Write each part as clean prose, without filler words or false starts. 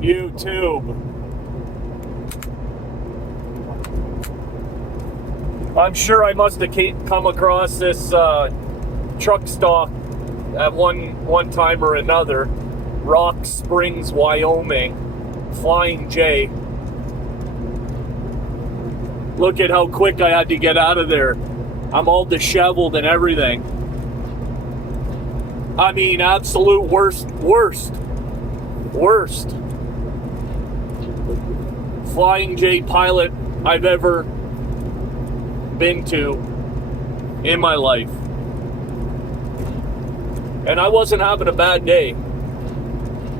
YouTube. I'm sure I must have come across this truck stop at one time or another. Rock Springs, Wyoming. Flying J. Look at how quick I had to get out of there. I'm all disheveled and everything. I mean, absolute worst. Flying J pilot I've ever been to in my life. And I wasn't having a bad day.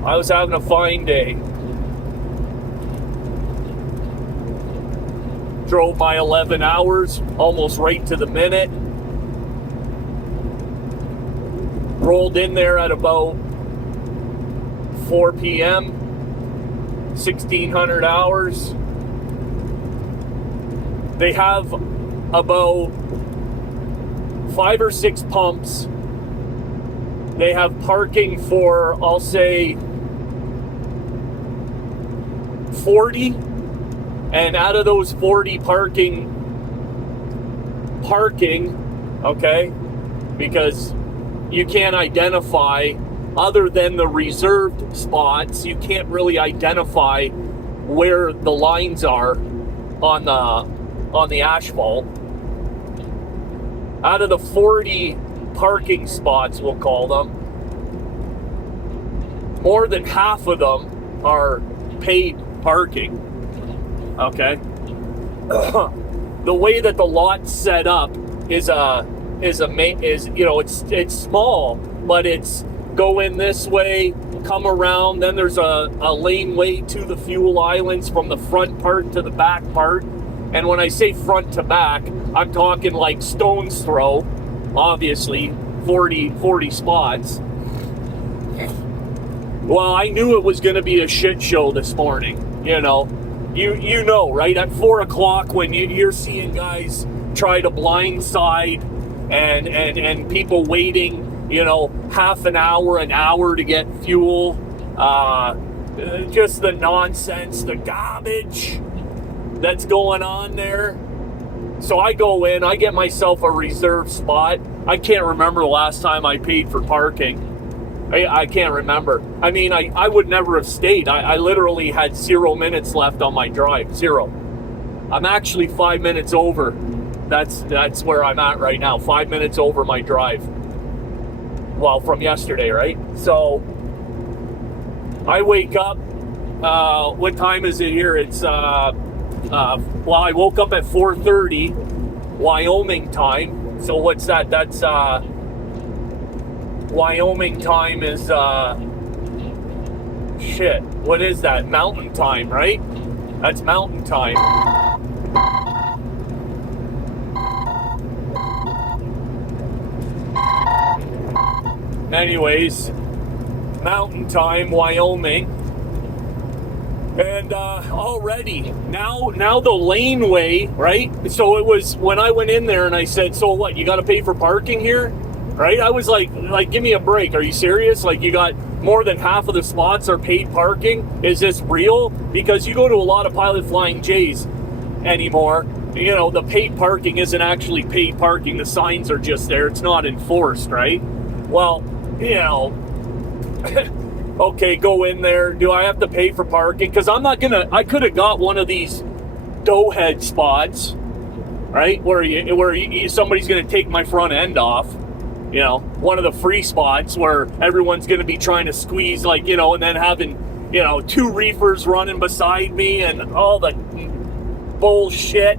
I was having a fine day. Drove my 11 hours, almost right to the minute. Rolled in there at about 4 p.m. 1,600 hours. They have about 5 or 6 pumps. They have parking for, I'll say, 40. And out of those 40 parking, okay, because you can't identify, other than the reserved spots, you can't really identify where the lines are on the asphalt. Out of the 40 parking spots, we'll call them, more than half of them are paid parking. Okay. The way that the lot's set up is you know, it's small, but it's go in this way, come around, then there's a laneway to the fuel islands from the front part to the back part. And when I say front to back, I'm talking like stone's throw, obviously 40 spots. Well, I knew it was going to be a shit show this morning, you know. You know, right? At 4 o'clock when you're seeing guys try to blindside and people waiting, you know, half an hour to get fuel. Just the nonsense, the garbage that's going on there. So I go in, I get myself a reserved spot. I can't remember the last time I paid for parking. I can't remember. I mean, I would never have stayed. I literally had 0 minutes left on my drive. 0. I'm actually 5 minutes over. That's where I'm at right now. 5 minutes over my drive. Well, from yesterday, right? So I wake up. What time is it here? It's well, I woke up at 4:30 Wyoming time. So what's that? That's Wyoming time is, shit, what is that? Mountain time, right? That's mountain time. Anyways, mountain time, Wyoming. And already, now the laneway, right? So it was, when I went in there and I said, so what, you got to pay for parking here? Right? I was like, give me a break. Are you serious? Like, you got more than half of the spots are paid parking? Is this real? Because you go to a lot of Pilot Flying J's anymore, you know, the paid parking isn't actually paid parking. The signs are just there. It's not enforced, right? Well, you know, okay, go in there. Do I have to pay for parking? Because I'm not gonna, I could have got one of these doughhead spots, right? Where somebody's gonna take my front end off. You know, one of the free spots where everyone's going to be trying to squeeze, like, you know, and then having, you know, 2 reefers running beside me and all the bullshit.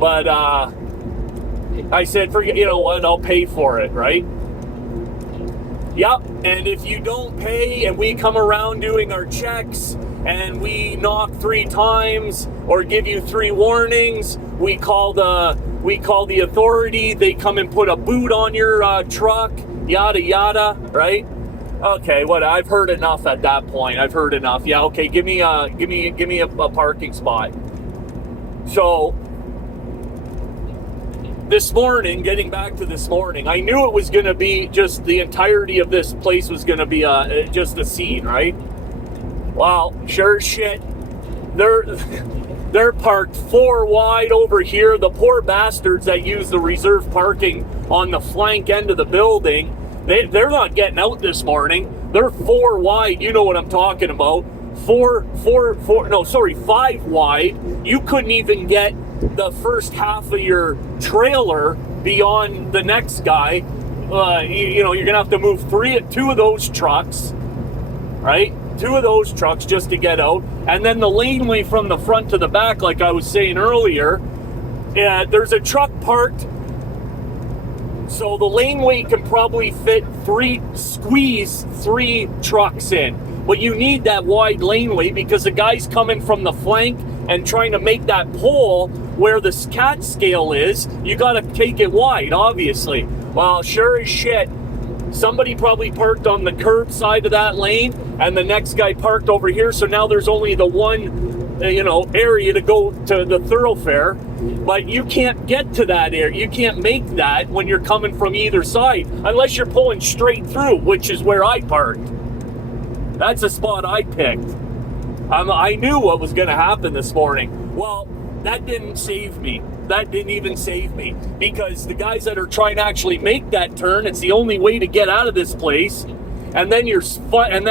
But I said, forget, you know what, I'll pay for it, right? Yep. And if you don't pay and we come around doing our checks and we knock 3 times or give you 3 warnings, we call the authority, they come and put a boot on your truck, yada yada, right? Okay, what, I've heard enough at that point. I've heard enough. Yeah, okay, give me a parking spot. So this morning, getting back to this morning, I knew it was going to be just the entirety of this place was going to be just a scene, right? Well, sure as shit, they're parked 4 wide over here. The poor bastards that use the reserve parking on the flank end of the building, they're not getting out this morning. They're 4 wide. You know what I'm talking about. 5 wide. You couldn't even get the first half of your trailer beyond the next guy. You're gonna have to move 2 of those trucks, right? 2 of those trucks just to get out, and then the laneway from the front to the back, like I was saying earlier. There's a truck parked, so the laneway can probably fit 3 trucks in. But you need that wide laneway because the guy's coming from the flank and trying to make that pole where the cat scale is. You got to take it wide, obviously. Well, sure as shit, somebody probably parked on the curb side of that lane, and the next guy parked over here. So now there's only the one, area to go to the thoroughfare. But you can't get to that area. You can't make that when you're coming from either side, unless you're pulling straight through, which is where I parked. That's a spot I picked. I knew what was going to happen this morning. Well, that didn't save me. That didn't even save me, because the guys that are trying to actually make that turn, it's the only way to get out of this place. And then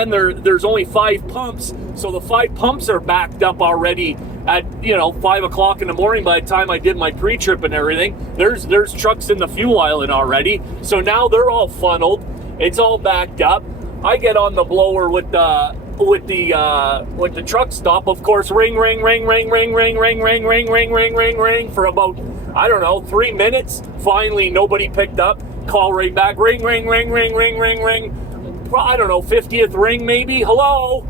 there's only 5 pumps, so the 5 pumps are backed up already at 5 o'clock in the morning. By the time I did my pre-trip and everything, there's trucks in the fuel island already. So now they're all funneled. It's all backed up. I get on the blower with the truck stop. Of course, ring for about 3 minutes. Finally, nobody picked up. Call right back. Ring. I don't know, 50th ring maybe. Hello?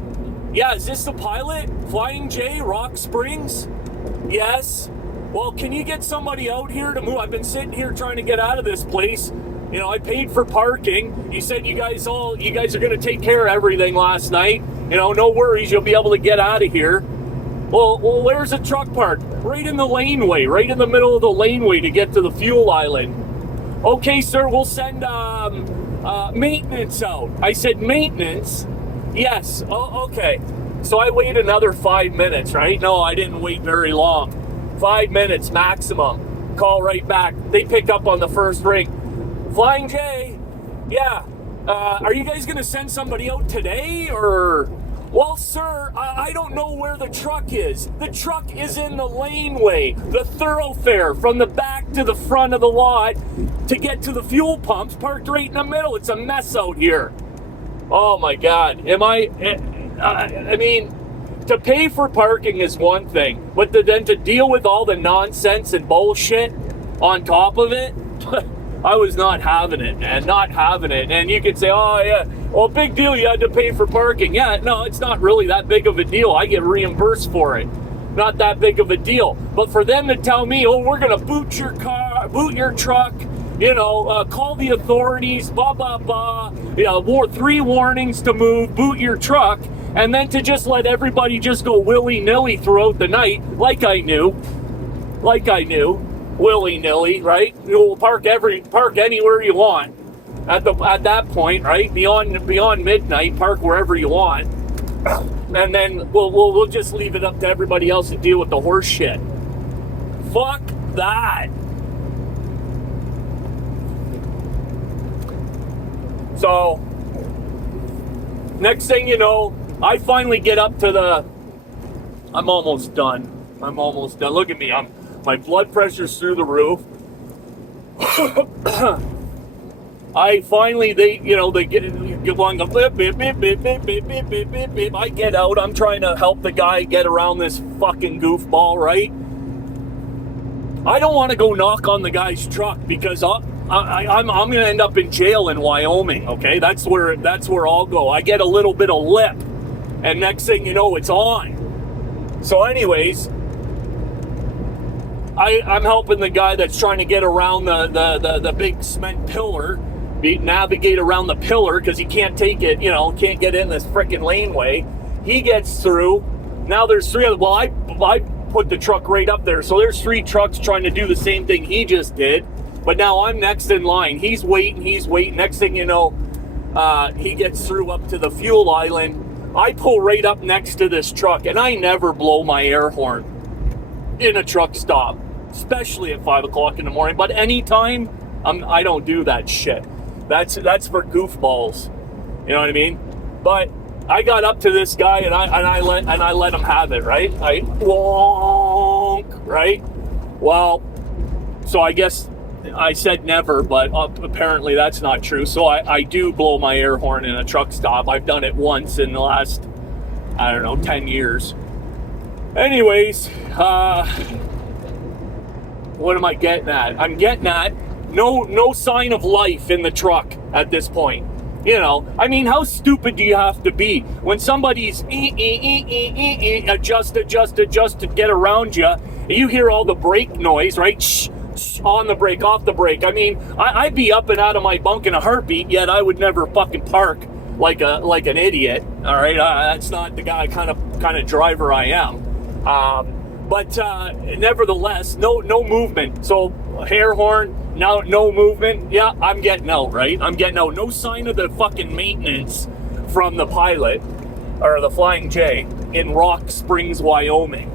Yeah, is this the pilot? Flying J, Rock Springs? Yes. Well, can you get somebody out here to move? I've been sitting here trying to get out of this place. I paid for parking. You said you guys are going to take care of everything last night. No worries, you'll be able to get out of here. Well, where's the truck parked? Right in the laneway, right in the middle of the laneway to get to the fuel island. Okay, sir, we'll send maintenance out. I said, maintenance? Yes. Oh, okay. So I wait another 5 minutes, right? No, I didn't wait very long. 5 minutes maximum. Call right back. They pick up on the first ring. Flying J, yeah. Are you guys going to send somebody out today, or? Well, sir, I don't know where the truck is. The truck is in the laneway, the thoroughfare from the back to the front of the lot to get to the fuel pumps, parked right in the middle. It's a mess out here. Oh my God. I mean, to pay for parking is one thing, but then to deal with all the nonsense and bullshit on top of it, I was not having it, man, not having it. And you could say, oh yeah, well, big deal, you had to pay for parking. Yeah, no, it's not really that big of a deal. I get reimbursed for it. Not that big of a deal. But for them to tell me, oh, we're gonna boot your truck, call the authorities, blah, blah, blah, 3 warnings to move, boot your truck, and then to just let everybody just go willy-nilly throughout the night, like I knew, willy-nilly, right? You'll park anywhere you want at that point, right? Beyond midnight, park wherever you want, and then we'll just leave it up to everybody else to deal with the horse shit. Fuck that. So next thing you know, I finally get up to I'm almost done. Look at me. My blood pressure's through the roof. They get along the beep, beep, beep, beep, beep, beep, beep, beep, beep, beep. I get out. I'm trying to help the guy get around this fucking goofball, right? I don't want to go knock on the guy's truck because I'm going to end up in jail in Wyoming. Okay, that's where I'll go. I get a little bit of lip, and next thing you know, it's on. So, anyways, I'm helping the guy that's trying to get around the big cement pillar, navigate around the pillar because he can't take it, can't get in this freaking laneway. He gets through. Now there's 3 of them. Well, I put the truck right up there, so there's 3 trucks trying to do the same thing he just did. But now I'm next in line. He's waiting. Next thing you know, he gets through up to the fuel island. I pull right up next to this truck, and I never blow my air horn in a truck stop, especially at 5 o'clock in the morning. But anytime, I don't do that shit. That's for goofballs. You know what I mean? But I got up to this guy, and I let him have it, right? I wonk, right? Well, so I guess I said never, but apparently that's not true. So I do blow my air horn in a truck stop. I've done it once in the last, 10 years. Anyways, what am I getting at? I'm getting at no sign of life in the truck at this point. You know, I mean, how stupid do you have to be when somebody's adjust to get around you? You hear all the brake noise, right? Shh, on the brake, off the brake. I mean, I'd be up and out of my bunk in a heartbeat, yet I would never fucking park like an idiot. All right, that's not the guy kind of driver I am. But nevertheless, no movement. So air horn, no movement. Yeah, I'm getting out, right? I'm getting out. No sign of the fucking maintenance from the pilot or the Flying J in Rock Springs, Wyoming.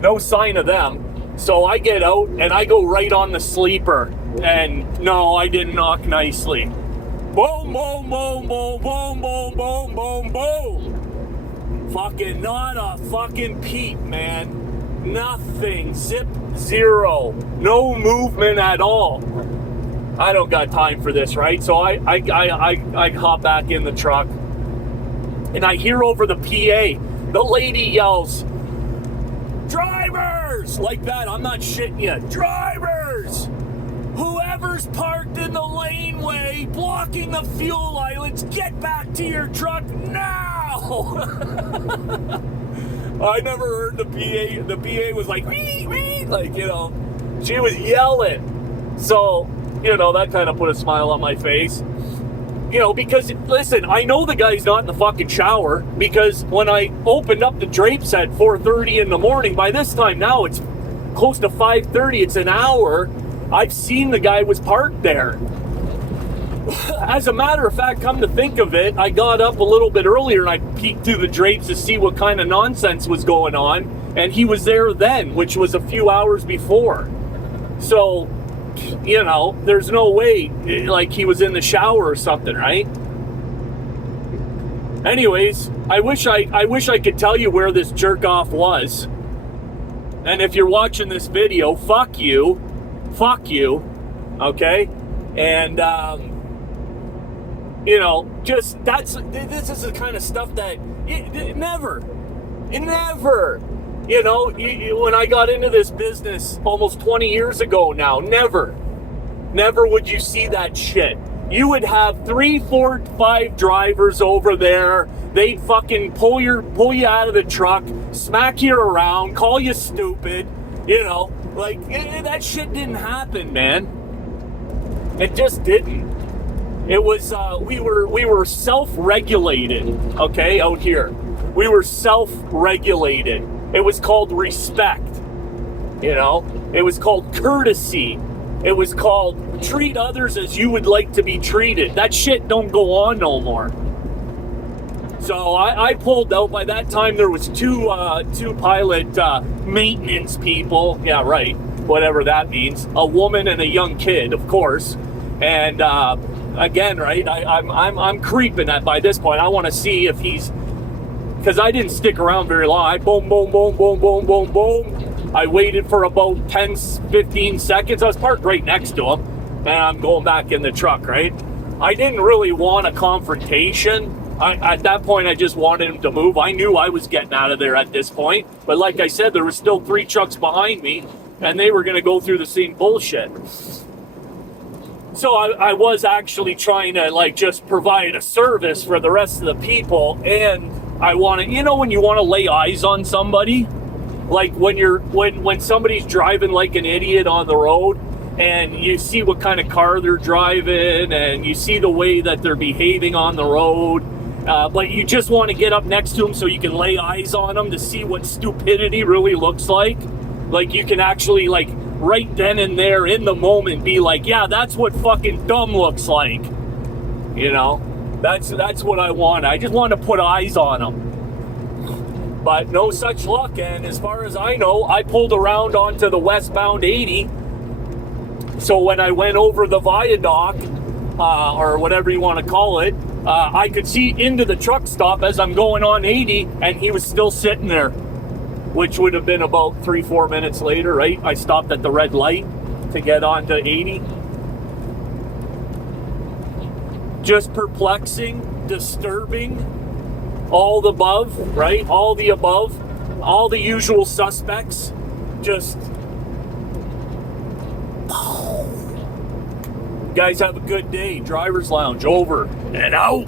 No sign of them. So I get out and I go right on the sleeper. And no, I didn't knock nicely. Boom, boom, boom, boom, boom, boom, boom, boom, boom. Fucking not a fucking peep, man. Nothing. Zip, zero. No movement at all. I don't got time for this, right? So I hop back in the truck, and I hear over the PA, the lady yells, "Drivers!" Like that. I'm not shitting you. Drivers! Whoever's parked in the laneway blocking the fuel islands, get back to your truck now! I never heard the PA. The PA was like, wee, wee, like, you know, she was yelling. So, you know, that kind of put a smile on my face. You know, because, listen, I know the guy's not in the fucking shower, because when I opened up the drapes at 4:30 in the morning, by this time now it's close to 5:30, it's an hour, I've seen the guy was parked there. As a matter of fact, come to think of it, I got up a little bit earlier and I peeked through the drapes to see what kind of nonsense was going on, and he was there then, which was a few hours before. So, you know, there's no way, like, he was in the shower or something, right? Anyways, I wish I could tell you where this jerk off was. And if you're watching this video, fuck you, okay? And you know, just this is the kind of stuff that never. You know, when I got into this business almost 20 years ago now, never would you see that shit. You would have 3, 4, 5 drivers over there. They'd fucking pull you out of the truck, smack you around, call you stupid. You know, like, that shit didn't happen, man. It just didn't. It was we were self-regulated, okay, out here. We were self-regulated. It was called respect. You know, it was called courtesy. It was called treat others as you would like to be treated. That shit don't go on no more. So I pulled out. By that time, there was two pilot maintenance people. Yeah, right. Whatever that means. A woman and a young kid, of course. And again, right? I'm creeping at by this point. I want to see if he's, because I didn't stick around very long. I boom, boom, boom, boom, boom, boom, boom. I waited for about 10, 15 seconds. I was parked right next to him, and I'm going back in the truck, right? I didn't really want a confrontation. At that point, I just wanted him to move. I knew I was getting out of there at this point. But like I said, there were still 3 trucks behind me, and they were going to go through the same bullshit. So I was actually trying to, like, just provide a service for the rest of the people. And I want to, you know, when you want to lay eyes on somebody, like when somebody's driving like an idiot on the road, and you see what kind of car they're driving, and you see the way that they're behaving on the road, but you just want to get up next to them so you can lay eyes on them to see what stupidity really looks like. Like, you can actually, like, right then and there in the moment be like, yeah, that's what fucking dumb looks like. You know, that's what I want. I just want to put eyes on them. But no such luck, and as far as I know, I pulled around onto the westbound 80. So when I went over the viaduct, or whatever you want to call it, I could see into the truck stop as I'm going on 80, and he was still sitting there, which would have been about 3-4 minutes later, right? I stopped at the red light to get onto 80. Just perplexing, disturbing, all the above, right? All the above, all the usual suspects. Just, guys, have a good day. Driver's Lounge over and out.